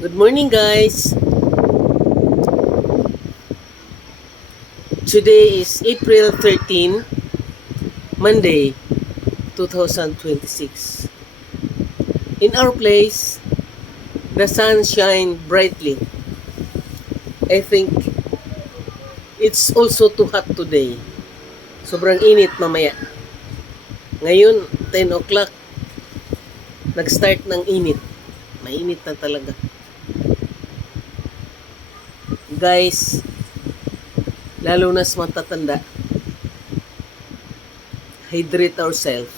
Good morning, guys. Today is April 13, Monday, 2026. In our place, the sun shines brightly. I think it's also too hot today. Sobrang init mamaya. Ngayon, 10 o'clock, nag-start ng init. Mainit na talaga. Guys, lalo na sa matatanda, hydrate ourselves.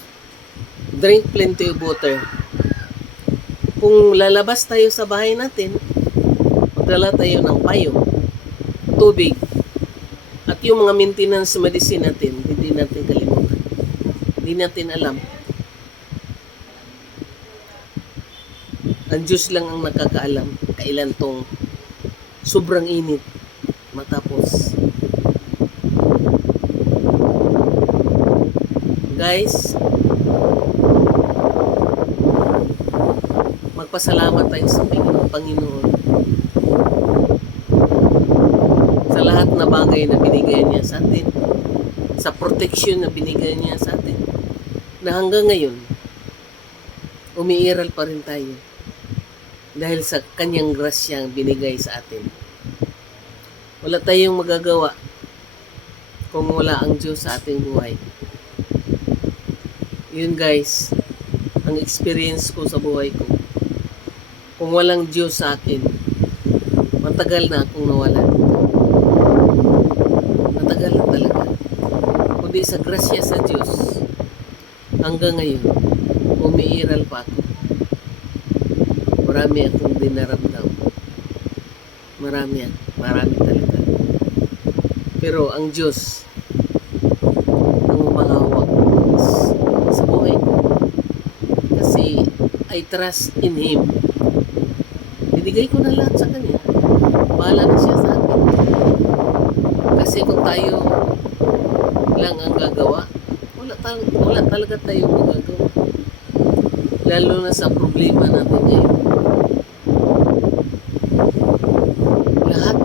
Drink plenty of water. Kung lalabas tayo sa bahay natin, magdala tayo ng payo, tubig, at yung mga maintenance medicine natin, hindi natin kalimutan. Hindi natin alam. Ang Diyos lang ang nakakaalam kailan tong sobrang init matapos. Guys, magpasalamat tayo sa Panginoon sa lahat na bagay na binigay niya sa atin, sa protection na binigay niya sa atin, na hanggang ngayon umiiral pa rin tayo dahil sa kanyang grasyang binigay sa atin. Wala tayong magagawa kung wala ang Diyos sa ating buhay. Yun guys, ang experience ko sa buhay ko. Kung walang Diyos sa akin, matagal na akong nawala. Matagal na talaga. Kundi sa grasya sa Diyos, hanggang ngayon, umiiral pa ako. Marami akong dinaramdam. Marami talaga. Pero ang Diyos, ang umahawak sa buhay ko. Kasi I trust in Him. Binigay ko na lahat sa Kanya. Bahala na siya sa akin. Kasi kung tayo lang ang gagawa, wala talaga tayong magagawa. Lalo na sa problema natin ngayon. Lahat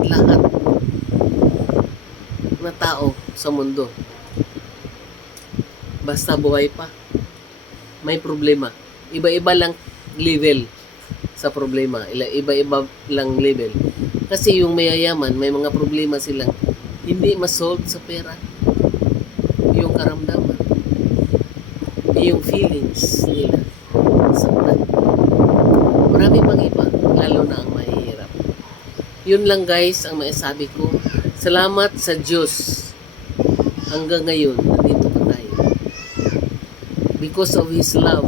na tao sa mundo, basta buhay pa, may problema. Iba-iba lang level sa problema. Iba-iba lang level. Kasi yung mayayaman, may mga problema silang hindi ma-solve sa pera. Yung karamdaman, yung feelings nila. Saktan. Marami pang iba, lalo na ang mahihirap. Yun lang guys ang maisabi ko. Salamat sa Diyos. Hanggang ngayon, nandito pa tayo. Because of His love,